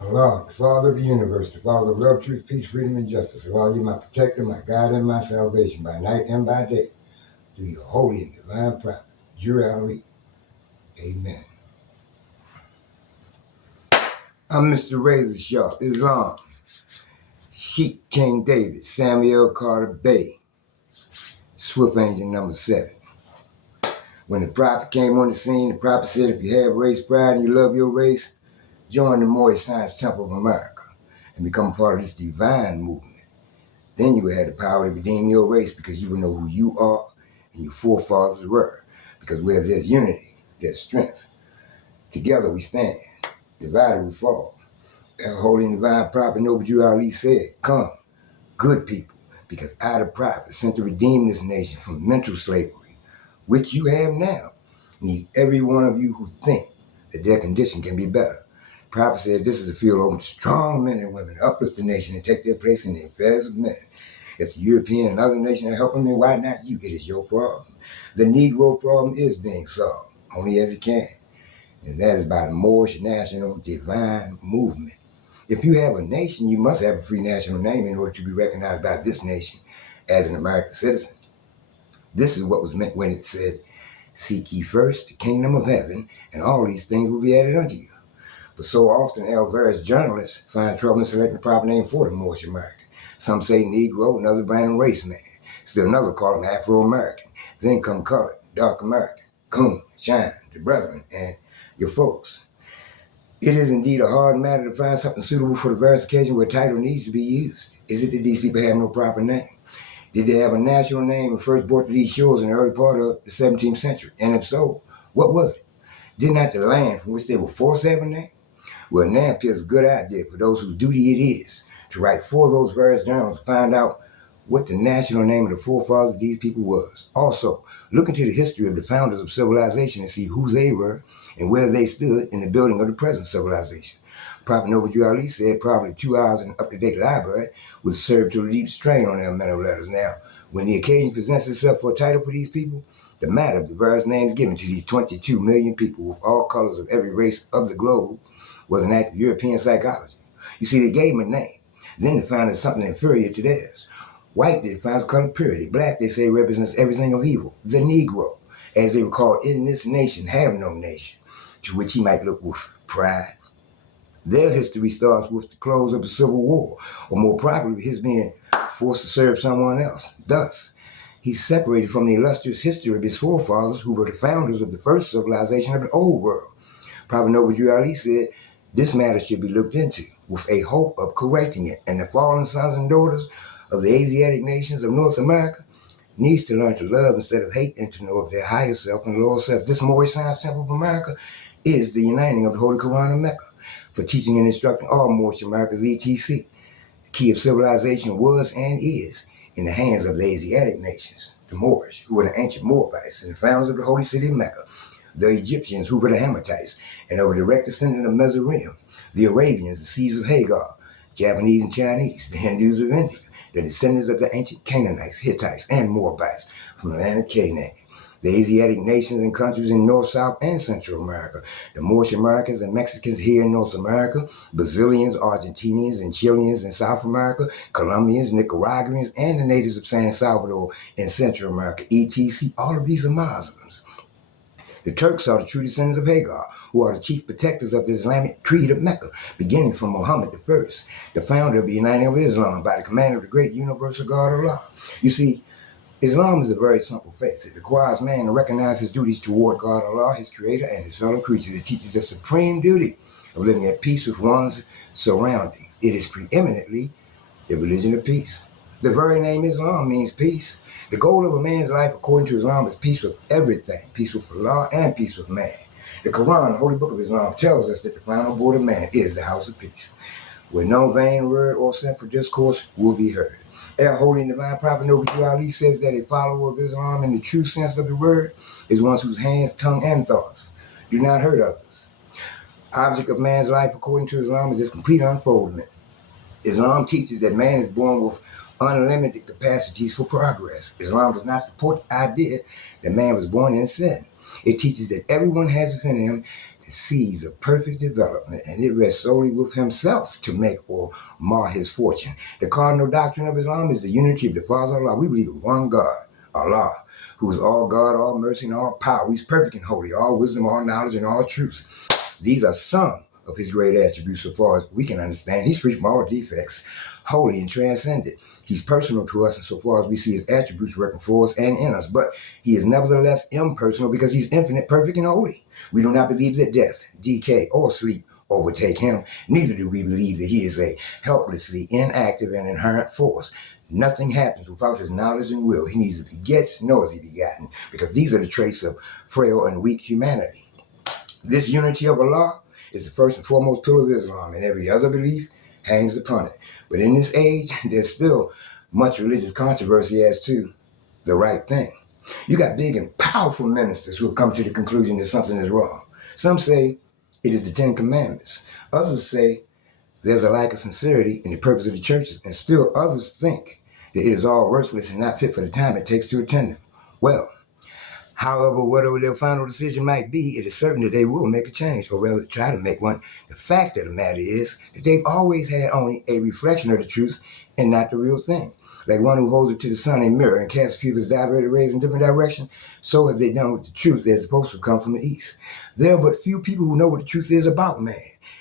Allah, the Father of the universe, the Father of love, truth, peace, freedom, and justice. Allah, you my protector, my guide, and my salvation by night and by day. Through your holy and divine prophet, Jura Ali. Amen. I'm Mr. Razor Sharp, Islam. Sheik Kingdavid Samu-El Carter-Bey. Swift Angel number 7. When the prophet came on the scene, the prophet said, if you have race pride and you love your race, join the Moorish Science Temple of America and become part of this divine movement. Then you will have the power to redeem your race because you will know who you are and your forefathers were. Because where there's unity, there's strength. Together we stand. Divided we fall. Our holy and divine prophet Noble Jew Ali said, come, good people, because I, the prophet, sent to redeem this nation from mental slavery, which you have now. Need every one of you who think that their condition can be better. The prophet said this is a field open to strong men and women to uplift the nation and take their place in the affairs of men. If the European and other nations are helping me, why not you? It is your problem. The Negro problem is being solved, only as it can. And that is by the Moorish National Divine Movement. If you have a nation, you must have a free national name in order to be recognized by this nation as an American citizen. This is what was meant when it said, seek ye first the kingdom of heaven, and all these things will be added unto you. But so often, various journalists find trouble in selecting the proper name for the Moorish American. Some say Negro, another brand of race man. Still another call him Afro-American. Then come colored, dark American, coon, shine, the brethren, and your folks. It is indeed a hard matter to find something suitable for the various occasions where title needs to be used. Is it that these people have no proper name? Did they have a national name when first brought to these shores in the early part of the 17th century? And if so, what was it? Did not the land from which they were forced to have a name? Well, now appears a good idea for those whose duty it is to write for those various journals to find out what the national name of the forefathers of these people was. Also, look into the history of the founders of civilization and see who they were and where they stood in the building of the present civilization. Prophet Noble Drew Ali said probably 2 hours in an up-to-date reliability would serve to relieve strain on their mental letters. Now, when the occasion presents itself for a title for these people, the matter of the various names given to these 22 million people with all colors of every race of the globe was an act of European psychology. You see, they gave them a name. Then they found it something inferior to theirs. White, they define color purity. Black, they say, represents everything of evil. The Negro, as they were called in this nation, have no nation, to which he might look with pride. Their history starts with the close of the Civil War, or more properly, his being forced to serve someone else. Thus, he's separated from the illustrious history of his forefathers, who were the founders of the first civilization of the Old World. Prophet Noble Drew Ali said, this matter should be looked into with a hope of correcting it, and the fallen sons and daughters of the Asiatic nations of North America needs to learn to love instead of hate and to know of their higher self and lower self. This Moorish Science Temple of America is the uniting of the Holy Quran of Mecca for teaching and instructing all Moorish Americans, etc. The key of civilization was and is in the hands of the Asiatic nations, the Moorish, who were the ancient Moabites and the founders of the holy city of Mecca, the Egyptians, who were the Hammatites, and of a direct descendant of Mizraim, the Arabians, the seeds of Hagar, Japanese and Chinese, the Hindus of India, the descendants of the ancient Canaanites, Hittites, and Moabites from the land of Canaan, the Asiatic nations and countries in North, South, and Central America, the Moorish Americans and Mexicans here in North America, Brazilians, Argentinians, and Chileans in South America, Colombians, Nicaraguans, and the natives of San Salvador in Central America, etc. All of these are Muslims. The Turks are the true descendants of Hagar, who are the chief protectors of the Islamic creed of Mecca, beginning from Muhammad I, the founder of the Uniting of Islam by the command of the great universal God Allah. You see, Islam is a very simple faith. It requires man to recognize his duties toward God Allah, his creator, and his fellow creatures. It teaches the supreme duty of living at peace with one's surroundings. It is preeminently the religion of peace. The very name Islam means peace. The goal of a man's life, according to Islam, is peace with everything, peace with Allah and peace with man. The Quran, the holy book of Islam, tells us that the final abode of man is the house of peace, where no vain word or sinful discourse will be heard. Our holy and divine prophet Noble Drew Ali says that a follower of Islam in the true sense of the word is one whose hands, tongue, and thoughts do not hurt others. Object of man's life, according to Islam, is its complete unfoldment. Islam teaches that man is born with unlimited capacities for progress. Islam does not support the idea that man was born in sin. It teaches that everyone has within him the seeds of perfect development, and it rests solely with himself to make or mar his fortune. The cardinal doctrine of Islam is the unity of the Father Allah. We believe in one God, Allah, who is all God, all mercy, and all power. He's perfect and holy, all wisdom, all knowledge, and all truth. These are some of his great attributes so far as we can understand. He's free from all defects, holy and transcendent. He's personal to us insofar as we see his attributes working for us and in us, but he is nevertheless impersonal because he's infinite, perfect, and holy. We do not believe that death, decay, or sleep overtake him. Neither do we believe that he is a helplessly inactive and inherent force. Nothing happens without his knowledge and will. He neither begets nor is he begotten, because these are the traits of frail and weak humanity. This unity of Allah is the first and foremost pillar of Islam, and every other belief hangs upon it. But in this age, there's still much religious controversy as to the right thing. You got big and powerful ministers who have come to the conclusion that something is wrong. Some say it is the Ten Commandments. Others say there's a lack of sincerity in the purpose of the churches, and still others think that it is all worthless and not fit for the time it takes to attend them. Well, however, whatever their final decision might be, it is certain that they will make a change, or rather try to make one. The fact of the matter is that they've always had only a reflection of the truth and not the real thing. Like one who holds it to the sun in a mirror and casts a few of his diverted rays in different directions, so have they done with the truth that is supposed to come from the east. There are but few people who know what the truth is about man,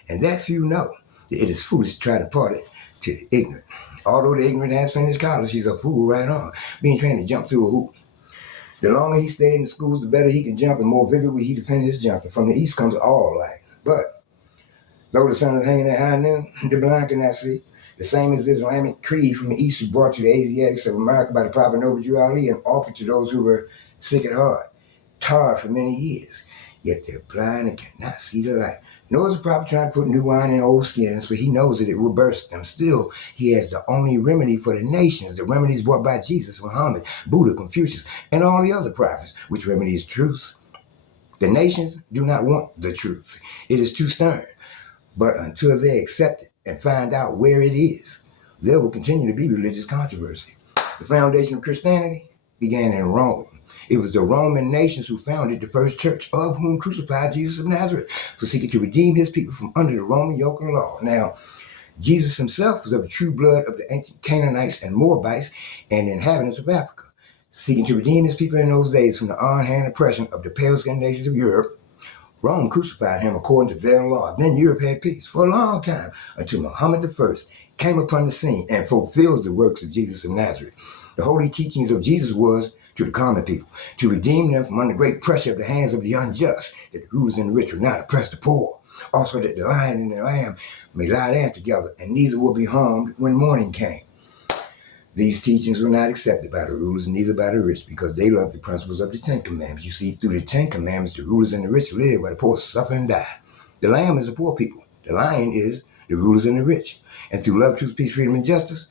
and that few know that it is foolish to try to impart it to the ignorant. Although the ignorant has finished college, he's a fool right on, being trained to jump through a hoop. The longer he stayed in the schools, the better he can jump, and more vividly he defended his jumping. From the east comes all light. But though the sun is hanging at high noon, the blind cannot see. The same as the Islamic creed from the east was brought to the Asiatics of America by the Prophet Noble Ali and offered to those who were sick at heart, tarred for many years. Yet they're blind and cannot see the light. Nor is the prophet trying to put new wine in old skins, for he knows that it will burst them. Still, he has the only remedy for the nations, the remedies brought by Jesus, Muhammad, Buddha, Confucius, and all the other prophets, which remedy is truth. The nations do not want the truth. It is too stern. But until they accept it and find out where it is, there will continue to be religious controversy. The foundation of Christianity began in Rome. It was the Roman nations who founded the first church, of whom crucified Jesus of Nazareth, for seeking to redeem his people from under the Roman yoke of law. Now, Jesus himself was of the true blood of the ancient Canaanites and Moabites and inhabitants of Africa, seeking to redeem his people in those days from the on-hand oppression of the pagan nations of Europe. Rome crucified him according to their law. Then Europe had peace for a long time until Muhammad I came upon the scene and fulfilled the works of Jesus of Nazareth. The holy teachings of Jesus was to the common people, to redeem them from under great pressure of the hands of the unjust, that the rulers and the rich would not oppress the poor. Also that the lion and the lamb may lie down together, and neither will be harmed when morning came. These teachings were not accepted by the rulers, neither by the rich, because they loved the principles of the Ten Commandments. You see, through the Ten Commandments, the rulers and the rich live, while the poor suffer and die. The lamb is the poor people. The lion is the rulers and the rich. And through love, truth, peace, freedom, and justice,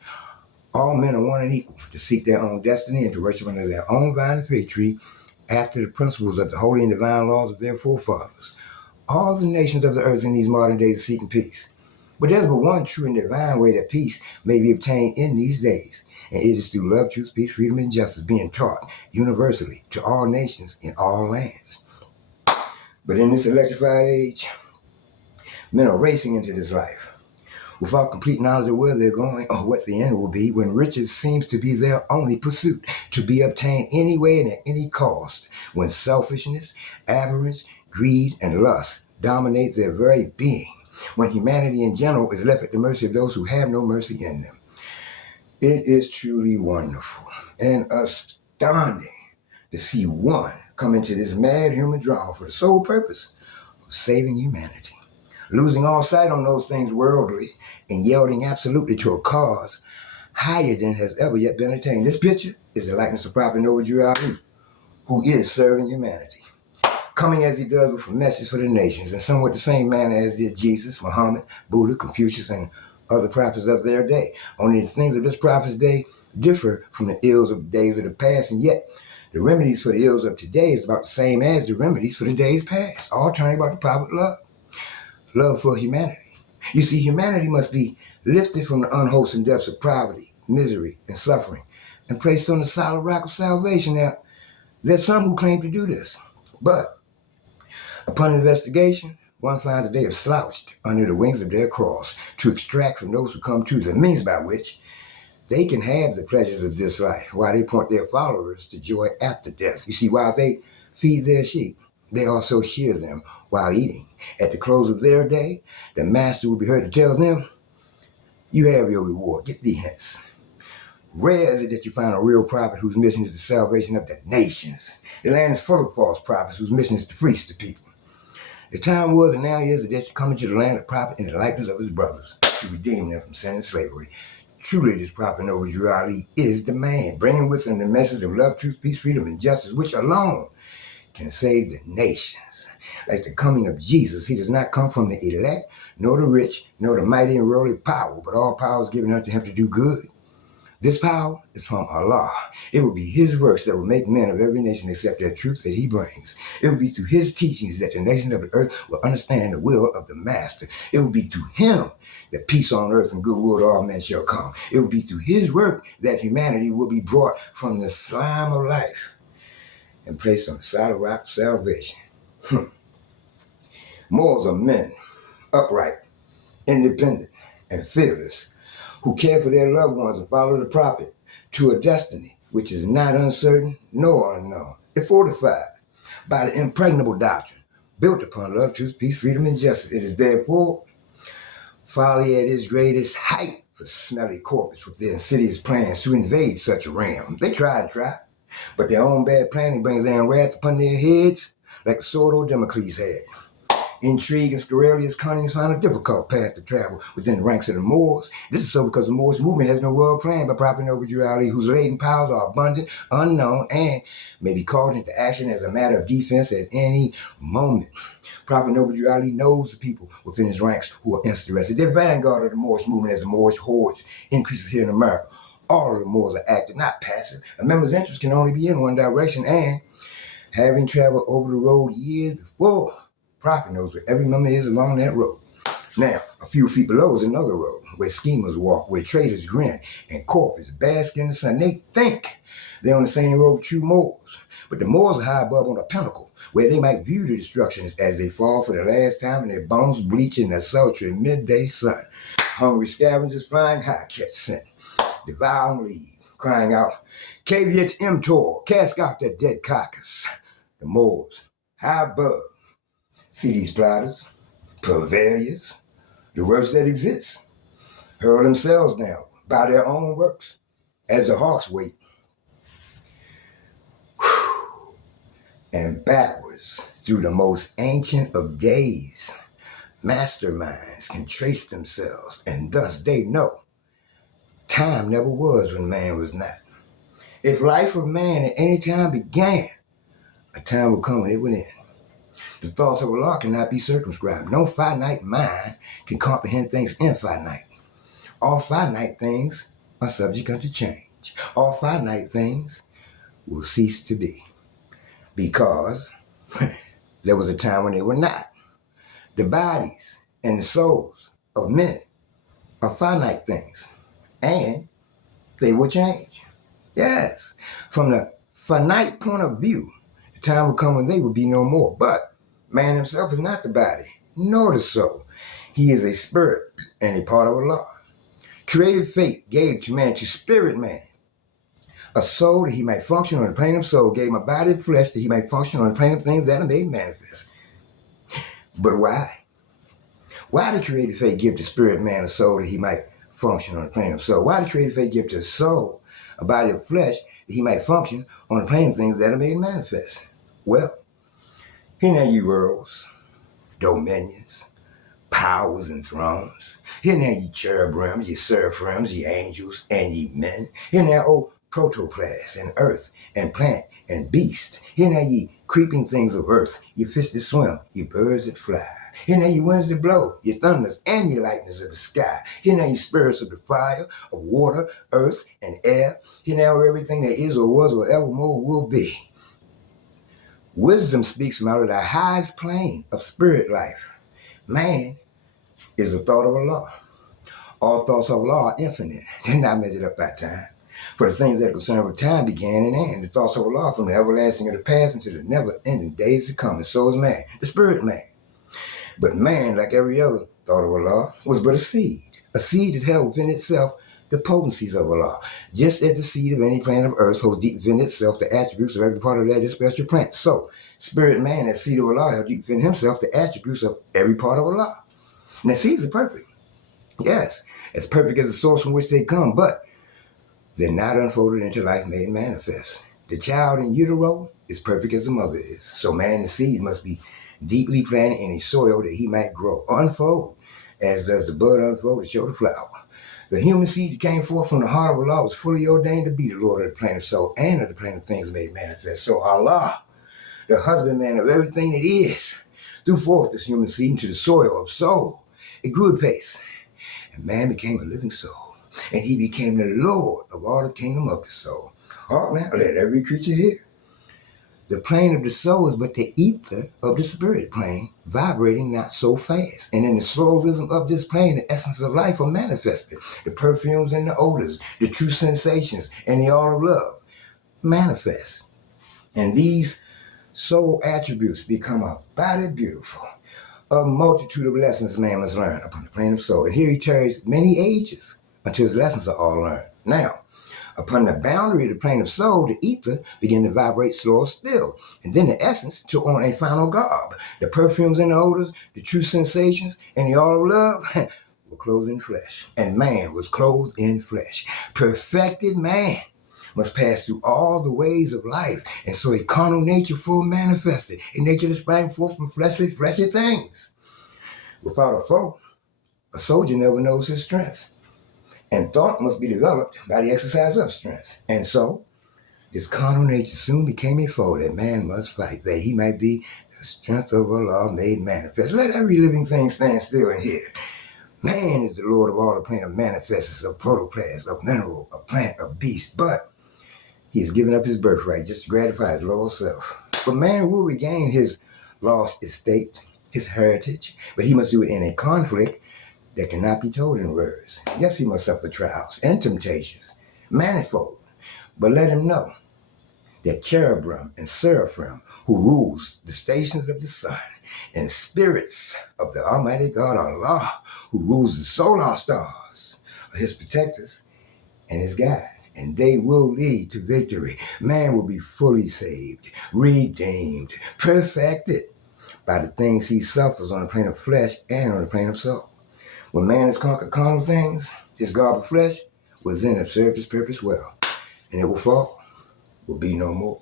all men are one and equal, to seek their own destiny and to worship under their own vine and faith tree after the principles of the holy and divine laws of their forefathers. All the nations of the earth in these modern days are seeking peace. But there's but one true and divine way that peace may be obtained in these days, and it is through love, truth, peace, freedom, and justice being taught universally to all nations in all lands. But in this electrified age, men are racing into this life without complete knowledge of where they're going or what the end will be, when riches seems to be their only pursuit, to be obtained any way and at any cost, when selfishness, avarice, greed, and lust dominate their very being, when humanity in general is left at the mercy of those who have no mercy in them. It is truly wonderful and astounding to see one come into this mad human drama for the sole purpose of saving humanity, losing all sight on those things worldly and yielding absolutely to a cause higher than has ever yet been attained. This picture is the likeness of Prophet Noble Ali, who is serving humanity, coming as he does with a message for the nations in somewhat the same manner as did Jesus, Muhammad, Buddha, Confucius, and other prophets of their day. Only the things of this prophet's day differ from the ills of the days of the past, and yet the remedies for the ills of today is about the same as the remedies for the days past, all turning about the power of love for humanity. You see, humanity must be lifted from the unwholesome depths of poverty, misery, and suffering, and placed on the solid rock of salvation. Now, there's some who claim to do this, but upon investigation, one finds that they have slouched under the wings of their cross to extract from those who come to the means by which they can have the pleasures of this life, while they point their followers to joy after death. You see, while they feed their sheep, they also shear them while eating. At the close of their day, the master will be heard to tell them, "You have your reward. Get thee hence." Rare is it that you find a real prophet whose mission is the salvation of the nations. The land is full of false prophets whose mission is to fleece the people. The time was and now is that there should come into the land a prophet in the likeness of his brothers to redeem them from sin and slavery. Truly, this prophet Noble Ali is the man, bringing with him the message of love, truth, peace, freedom, and justice, which alone can save the nations. Like the coming of Jesus, he does not come from the elect, nor the rich, nor the mighty and worldly power, but all power is given unto him to do good. This power is from Allah. It will be his works that will make men of every nation accept that truth that he brings. It will be through his teachings that the nations of the earth will understand the will of the master. It will be through him that peace on earth and goodwill to all men shall come. It will be through his work that humanity will be brought from the slime of life and placed on the solid rock of salvation. Moors are men, upright, independent, and fearless, who care for their loved ones and follow the prophet to a destiny which is not uncertain nor unknown. They're fortified by the impregnable doctrine built upon love, truth, peace, freedom, and justice. It is therefore folly at its greatest height for smelly corporates with their insidious plans to invade such a realm. They try, but their own bad planning brings their wrath upon their heads like a sword old Damocles had. Intrigue and scurrilous cunning find a difficult path to travel within the ranks of the Moors. This is so because the Moorish movement has been well planned by Prophet Noble Ali, whose latent powers are abundant, unknown, and may be called into action as a matter of defense at any moment. Prophet Noble Ali knows the people within his ranks who are interested. They're vanguard of the Moorish movement as the Moorish hordes increases here in America. All of the Moors are active, not passive. A member's interest can only be in one direction, and having traveled over the road years before, Prophet knows where every member is along that road. Now, a few feet below is another road where schemers walk, where traders grin, and corpses bask in the sun. They think they're on the same road with true Moors, but the Moors are high above on a pinnacle where they might view the destructions as they fall for the last time and their bones bleach in the sultry midday sun. Hungry scavengers flying high catch scent, devouring leave, crying out, "Caveat emptor, cast out that dead carcass." The Moors, high above, see these plotters, purveyors, the worst that exists, hurl themselves down by their own works as the hawks wait. And backwards through the most ancient of days, masterminds can trace themselves, and thus they know time never was when man was not. If life of man at any time began, a time will come when it would end. The thoughts of Allah cannot be circumscribed. No finite mind can comprehend things infinite. All finite things are subject unto change. All finite things will cease to be, because there was a time when they were not. The bodies and the souls of men are finite things, and they will change. Yes, from the finite point of view, the time will come when they will be no more. But man himself is not the body, nor the soul. He is a spirit and a part of Allah. Creative fate gave to man, to spirit man, a soul that he might function on the plane of soul, gave him a body of flesh that he might function on the plane of things that are made manifest. But why? Why did creative fate give to spirit man a soul that he might function on the plane of soul? Why did creative fate give to the soul a body of flesh that he might function on the plane of things that are made manifest? Well, here now ye worlds, dominions, powers and thrones. Here now ye cherubims, ye seraphims, ye angels, and ye men. Here now, O protoplasm, and earth, and plant, and beast. Here now ye creeping things of earth, ye fish that swim, ye birds that fly. Here now ye winds that blow, ye thunders, and ye lightnings of the sky. Here now ye spirits of the fire, of water, earth, and air. Here now everything that is or was or evermore will be. Wisdom speaks from out of the highest plane of spirit life. Man is a thought of Allah. All thoughts of Allah are infinite. They're not measured up by time. For the things that are concerned with time began and end. The thoughts of Allah from the everlasting of the past into the never-ending days to come. And so is man, the spirit man. But man, like every other thought of Allah, was but a seed that held within itself the potencies of Allah, just as the seed of any plant of earth holds deep within itself the attributes of every part of that special plant. So, spirit man, that seed of Allah, held deep within himself the attributes of every part of Allah. And the seeds are perfect. Yes, as perfect as the source from which they come, but they're not unfolded into life made manifest. The child in utero is perfect as the mother is. So man, the seed must be deeply planted in a soil that he might grow, unfold, as does the bud unfold to show the flower. The human seed that came forth from the heart of Allah was fully ordained to be the Lord of the plane of soul and of the plane of things made manifest. So Allah, the husbandman of everything that is, threw forth this human seed into the soil of soul. It grew apace, and man became a living soul, and he became the Lord of all the kingdom of the soul. Hark now, let every creature hear. The plane of the soul is but the ether of the spirit plane, vibrating not so fast. And in the slow rhythm of this plane, the essence of life are manifested. The perfumes and the odors, the true sensations, and the art of love manifest. And these soul attributes become a body beautiful. A multitude of lessons man must learn upon the plane of soul. And here he tarries many ages until his lessons are all learned. Now, upon the boundary of the plane of soul, the ether began to vibrate slower still. And then the essence took on a final garb. The perfumes and the odors, the true sensations, and the art of love were clothed in flesh. And man was clothed in flesh. Perfected man must pass through all the ways of life. And so a carnal nature full manifested, a nature that sprang forth from fleshly things. Without a foe, a soldier never knows his strength. And thought must be developed by the exercise of strength. And so, this carnal nature soon became a foe that man must fight, that he might be the strength of Allah made manifest. Let every living thing stand still and hear. Man is the Lord of all the plane of manifestors, of protoplasm, of mineral, of plant, of beast, but he has given up his birthright just to gratify his lower self. But man will regain his lost estate, his heritage, but he must do it in a conflict that cannot be told in words. Yes, he must suffer trials and temptations, manifold, but let him know that cherubim and seraphim who rules the stations of the sun and spirits of the Almighty God Allah who rules the solar stars are his protectors and his guide. And they will lead to victory. Man will be fully saved, redeemed, perfected by the things he suffers on the plane of flesh and on the plane of soul. When man has conquered carnal things, his garb of flesh will then have served his purpose well, and it will fall, will be no more.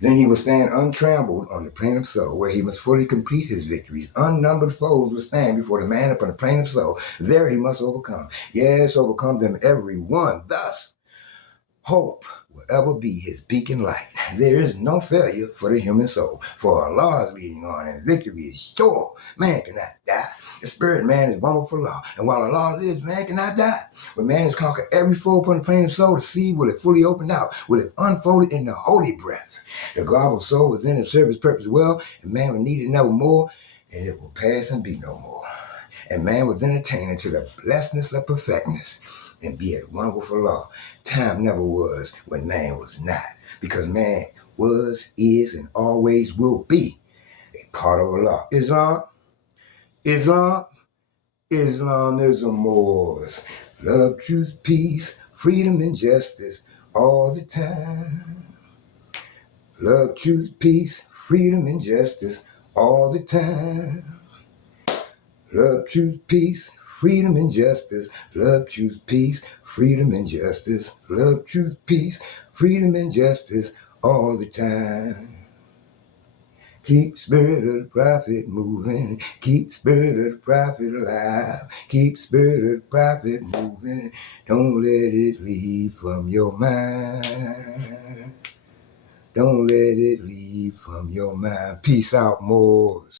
Then he will stand untrampled on the plane of soul, where he must fully complete his victories. Unnumbered foes will stand before the man upon the plane of soul. There he must overcome. Yes, overcome them every one. Thus, hope will ever be his beacon light. There is no failure for the human soul, for Allah is leading on, and victory is sure. Man cannot die. The spirit man is one with Allah, and while Allah lives, man cannot die. When man has conquered every foe upon the plane of soul, the seed will have fully opened out, will have unfolded in the holy breath. The garb of soul will then have served his purpose well, and man will need it never more, and it will pass and be no more. And man will then attain into the blessedness of perfectness and be at one with Allah. Time never was when man was not, because man was, is, and always will be a part of Allah. Islam is a Moors. Love, truth, peace, freedom, and justice all the time. Love, truth, peace, freedom, and justice all the time. Love, truth, peace, freedom, and justice. Love, truth, peace, freedom, and justice. Love, truth, peace, freedom, and justice all the time. Keep spirit of the prophet moving. Keep spirit of the prophet alive. Keep spirit of the prophet moving. Don't let it leave from your mind. Don't let it leave from your mind. Peace out, Moors.